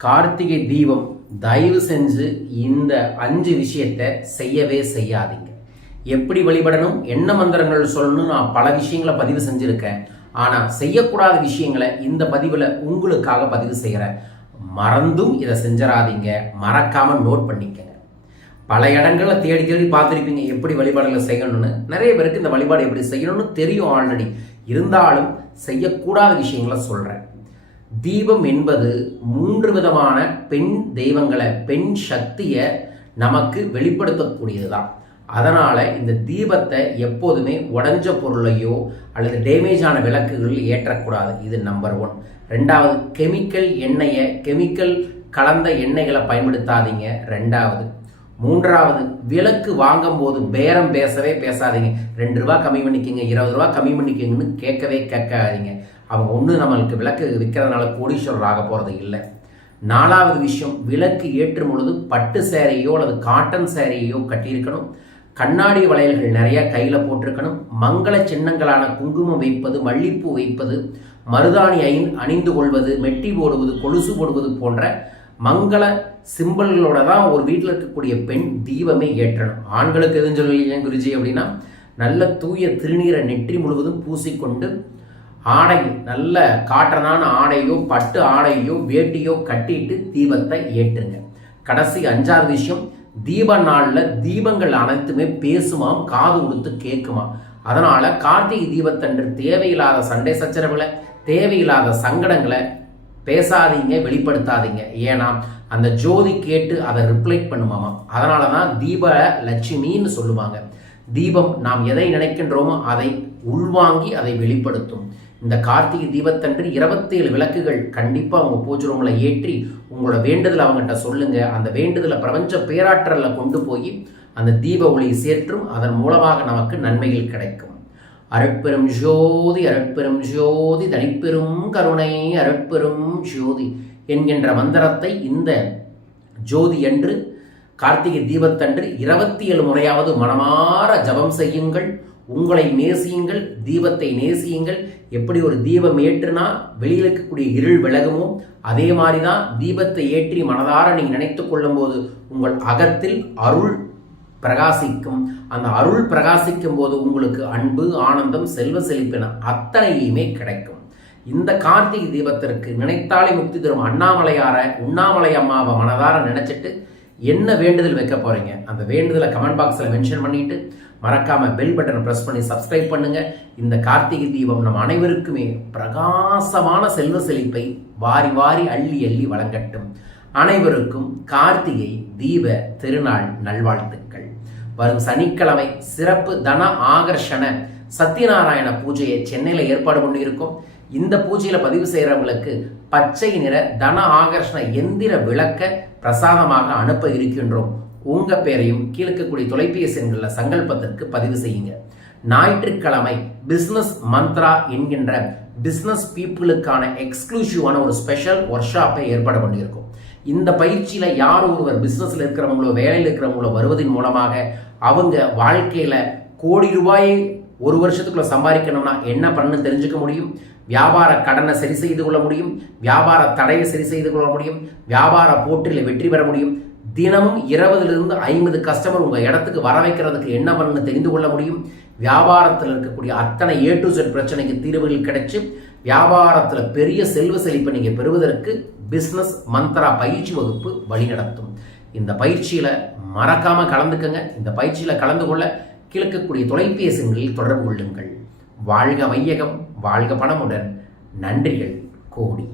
கார்த்திகை தீபம் தயவு செஞ்சு இந்த 5 விஷயத்தை செய்யவே செய்யாதீங்க. எப்படி வழிபடணும், என்ன மந்திரங்கள் சொல்லணும், நான் பல விஷயங்களை பதிவு செஞ்சுருக்கேன். ஆனால் செய்யக்கூடாத விஷயங்களை இந்த பதிவில் உங்களுக்காக பதிவு செய்கிறேன். மறந்தும் இதை செஞ்சிடாதீங்க, மறக்காமல் நோட் பண்ணிக்கங்க. பல இடங்களில் தேடி தேடி பார்த்துருப்பீங்க எப்படி வழிபாடுகளை செய்யணும்னு. நிறைய பேருக்கு இந்த வழிபாடு எப்படி செய்யணும்னு தெரியும் ஆல்ரெடி. இருந்தாலும் செய்யக்கூடாத விஷயங்களை சொல்கிறேன். தீபம் என்பது 3 விதமான பெண் தெய்வங்களை, பெண் சக்தியை நமக்கு வெளிப்படுத்தக்கூடியது தான். அதனால் இந்த தீபத்தை எப்போதுமே உடஞ்ச பொருளையோ அல்லது டேமேஜான விளக்குகள் ஏற்றக்கூடாது. இது நம்பர் 1. 2வது, கெமிக்கல் கலந்த எண்ணெய்களை பயன்படுத்தாதீங்க. 2வது. 3வது, விளக்கு வாங்கும் போது பேரம் பேசவே பேசாதீங்க. 2 ரூபா கம்மி பண்ணிக்கோங்க, 20 ரூபா கம்மி பண்ணிக்கோங்கன்னு கேட்கவே கேட்காதீங்க. அவங்க ஒன்று நம்மளுக்கு விளக்கு விற்கிறதுனால கோடீஸ்வரர் ஆக போகிறது இல்லை. 4வது விஷயம், விளக்கு ஏற்றும் பொழுது பட்டு சேரையோ அல்லது காட்டன் சேரையோ கட்டியிருக்கணும். கண்ணாடி வளையல்கள் நிறையா கையில் போட்டிருக்கணும். மங்கள சின்னங்களான குங்குமம் வைப்பது, மல்லிப்பூ வைப்பது, மருதாணி அணிந்து கொள்வது, மெட்டி போடுவது, கொலுசு போடுவது போன்ற மங்கள சிம்பிள்களோட தான் ஒரு வீட்டில் இருக்கக்கூடிய பெண் தீபமே ஏற்றணும். ஆண்களுக்கு எதுவும் சொல்லலையே குருஜி அப்படின்னா, நல்ல தூய திருநீரை நெற்றி முழுவதும் பூசிக்கொண்டு ஆடை, நல்ல காட்டனான ஆடையோ பட்டு ஆடையோ வேட்டியோ கட்டிட்டு தீபத்தை ஏற்றுங்க. கடைசி 5வது விஷயம், தீப நாளில் தீபங்கள் அனைத்துமே பேசுமாம், காது கொடுத்து கேட்குமா. அதனால கார்த்திகை தீபத்தன்று தேவையில்லாத சண்டை சச்சரவுகளை, தேவையில்லாத சங்கடங்களை பேசாதீங்க, வெளிப்படுத்தாதீங்க. ஏன்னா அந்த ஜோதி கேட்டு அதை ரிப்ளைட் பண்ணுமாமா. அதனால தான் தீப லட்சுமின்னு சொல்லுவாங்க. தீபம் நாம் எதை நினைக்கின்றோமோ அதை உள்வாங்கி அதை வெளிப்படுத்தும். இந்த கார்த்திகை தீபத்தன்று 27 விளக்குகள் கண்டிப்பாக உங்கள் பூஜை ரூமில் ஏற்றி உங்களோட வேண்டுதலை அவங்ககிட்ட சொல்லுங்க. அந்த வேண்டுதலை பிரபஞ்ச பேராற்றலில் கொண்டு போய் அந்த தீப ஒளி சேர்ற்றும். அதன் மூலமாக நமக்கு நன்மைகள் கிடைக்கும். அருட்பெரும் ஜோதி, அருட்பெரும் ஜோதி, தனிப்பெரும் கருணை, அருட்பெரும் ஜோதி என்கின்ற மந்திரத்தை இந்த ஜோதி என்று கார்த்திகை தீபத்தன்று 27 முறையாவது மனமாற ஜபம் செய்யுங்கள். உங்களை நேசியுங்கள், தீபத்தை நேசியுங்கள். எப்படி ஒரு தீபம் ஏற்றுனா வெளியில் இருக்கக்கூடிய இருள் விலகுமோ, அதே மாதிரி தான் தீபத்தை ஏற்றி மனதார நீங்கள் நினைத்து கொள்ளும் போது உங்கள் அகத்தில் அருள் பிரகாசிக்கும். அந்த அருள் பிரகாசிக்கும் போது உங்களுக்கு அன்பு, ஆனந்தம், செல்வ செழிப்பின அத்தனையுமே கிடைக்கும். இந்த கார்த்திகை தீபத்திற்கு நினைத்தாலே முக்தி தரும் உண்ணாமலை அம்மாவை மனதார நினைச்சிட்டு என்ன வேண்டுதல் வைக்க போறீங்க, அந்த வேண்டுதலை கமெண்ட் பாக்ஸில் மென்ஷன் பண்ணிட்டு மறக்காம பெல் பட்டனை பிரஸ் பண்ணி சப்ஸ்கிரைப் பண்ணுங்க. இந்த கார்த்திகை தீபம் நம் அனைவருக்குமே பிரகாசமான செல்வ செழிப்பை வாரி வாரி அள்ளி அள்ளி வழங்கட்டும். அனைவருக்கும் கார்த்திகை தீப திருநாள் நல்வாழ்த்துக்கள். வரும் சனிக்கிழமை சிறப்பு தன ஆகர்ஷண சத்யநாராயண பூஜையை சென்னையில் ஏற்பாடு பண்ணியிருக்கோம். இந்த பூஜையில் பதிவு செய்கிறவங்களுக்கு பச்சை நிற தன ஆகர்ஷண எந்திர விளக்க பிரசாதமாக அனுப்ப இருக்கின்றோம். உங்கள் பேரையும் கீழக்கக்கூடிய தொலைபேசி எண்களில் சங்கல்பத்திற்கு பதிவு செய்யுங்க. ஞாயிற்றுக்கிழமை பிஸ்னஸ் மந்த்ரா என்கின்ற பிஸ்னஸ் பீப்புளுக்கான எக்ஸ்க்ளூசிவான ஒரு ஸ்பெஷல் ஒர்க் ஷாப்பை ஏற்பாடு பண்ணியிருக்கோம். இந்த பயிற்சியில் யார் ஒருவர் பிஸ்னஸில் இருக்கிறவங்களோ வேலையில் இருக்கிறவங்களோ வருவதன் மூலமாக அவங்க வாழ்க்கையில் கோடி ரூபாயை ஒரு வருஷத்துக்குள்ள சம்பாதிக்கணும்னா என்ன பண்ணணும்னு தெரிஞ்சுக்க முடியும். வியாபார கடனை சரி செய்து கொள்ள முடியும். வியாபார தடையை சரி செய்து கொள்ள முடியும். வியாபார போட்டியில் வெற்றி பெற முடியும். தினமும் 20லிருந்து 50 கஸ்டமர் உங்கள் இடத்துக்கு வர வைக்கிறதுக்கு என்ன பண்ணணும்னு தெரிந்து கொள்ள முடியும். வியாபாரத்தில் இருக்கக்கூடிய அத்தனை A to Z பிரச்சனைக்கு தீர்வுகள் கிடைச்சி வியாபாரத்தில் பெரிய செல்வ செழிப்பை நீங்கள் பெறுவதற்கு பிஸ்னஸ் மந்த்ரா பயிற்சி வகுப்பு வழிநடத்தும். இந்த பயிற்சியில் மறக்காமல் கலந்துக்கங்க. இந்த பயிற்சியில் கலந்து கொள்ள கிழக்கக்கூடிய தொலைபேசிகளில் தொடர்பு கொள்ளுங்கள். வாழ்க வையகம், வாழ்க பணமுடன். நன்றிகள் கோடி.